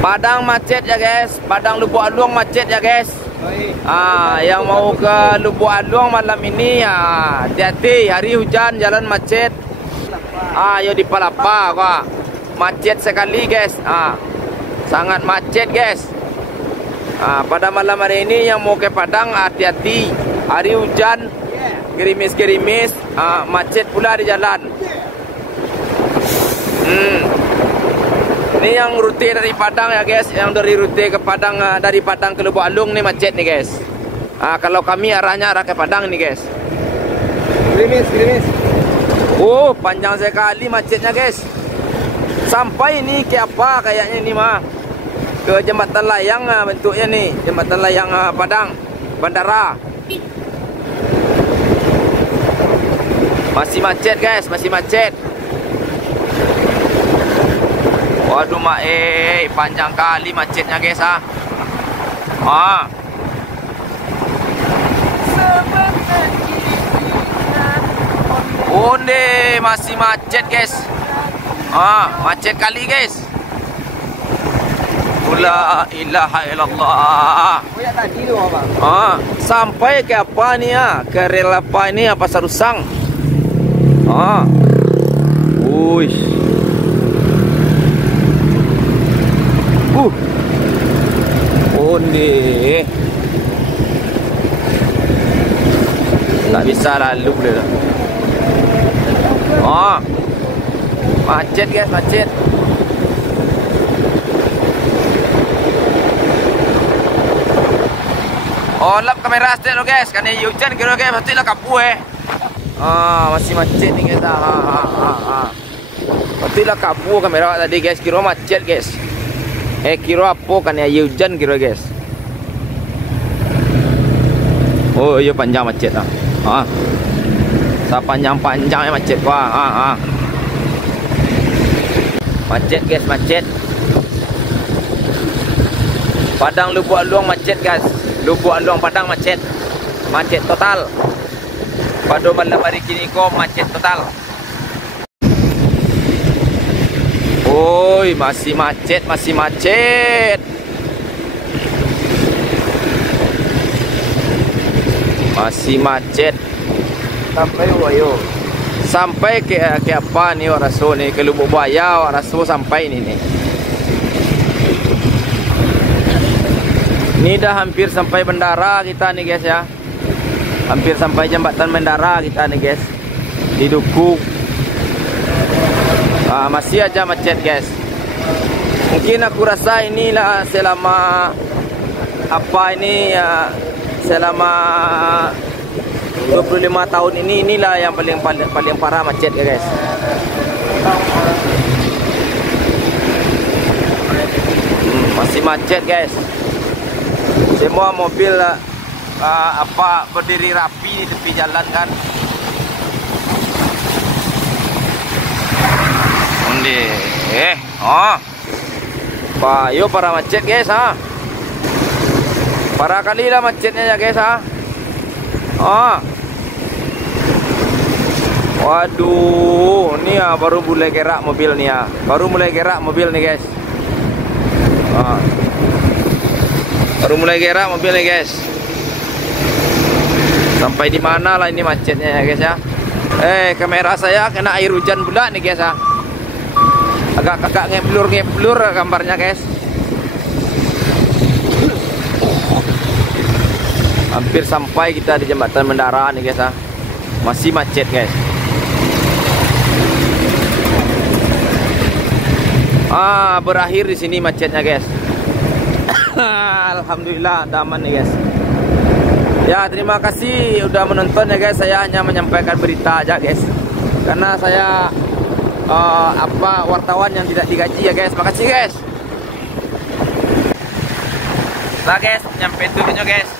Padang macet ya guys, Padang Lubuk Alung macet ya guys. Yang mau ke Lubuk Alung malam ini hati-hati, hari hujan jalan macet. Yo di Palapa kok. Macet sekali guys. Sangat macet guys. Pada malam hari ini yang mau ke Padang hati-hati, hari hujan, gerimis-gerimis, macet pula di jalan. Ini yang rute dari Padang ya guys, yang dari rute ke Padang, dari Padang ke Lubuk Alung nih macet nih guys. Kalau kami arahnya arah ke Padang nih guys. Gerimis. Oh, panjang sekali macetnya guys. Sampai ini ke apa kayaknya ini mah? Ke Jembatan Layang bentuknya nih, Jembatan Layang Padang, bandara. Masih macet guys, masih macet. Waduh panjang kali macetnya guys Onde masih macet guys. Macet kali guys. La ilaha illallah. Sampai ke apa nih ke rel apa ini, Pasar Usang. Onde tak bisa lalu dah. Macet guys, macet. Lap kamera stay lo guys, karena hujan kira guys pasti lah kapu masih macet nih guys. Pasti lah kapu kamera tadi guys, kira macet guys. Kira apa kan ya hujan kira guys. Iya panjang macet panjang-panjangnya macet macet guys, macet. Padang Lubuk Alung macet guys. Lubuk Alung Padang macet. Macet total. Pada malam hari kini kok macet total. Masih macet, masih macet. Masih macet. Sampai ke apa nih Rasul nih, ke Lubuk Buaya Rasul sampai ini nih. Ini dah hampir sampai bandara kita nih guys ya. Hampir sampai jembatan bandara kita nih guys. Di Duku. Masih aja macet guys. Mungkin aku rasa inilah selama selama 25 tahun inilah yang paling parah macet ya guys. Masih macet guys. Semua mobil berdiri rapi di tepi jalan kan. Yo para macet guys Parah kali lah macetnya ya guys Waduh, ini baru mulai gerak mobil nih Baru mulai gerak mobil nih guys. Baru mulai gerak mobil nih guys. Sampai di mana lah ini macetnya ya guys ya. Kamera saya kena air hujan pula nih guys Agak ngeblur gambarnya guys. Hampir sampai kita di jembatan bandara nih guys Masih macet guys. Berakhir di sini macetnya guys. Alhamdulillah aman nih guys. Ya terima kasih udah menonton ya guys. Saya hanya menyampaikan berita aja guys. Karena saya wartawan yang tidak digaji ya guys. Makasih guys. Nah guys, nyampe tujuannya guys.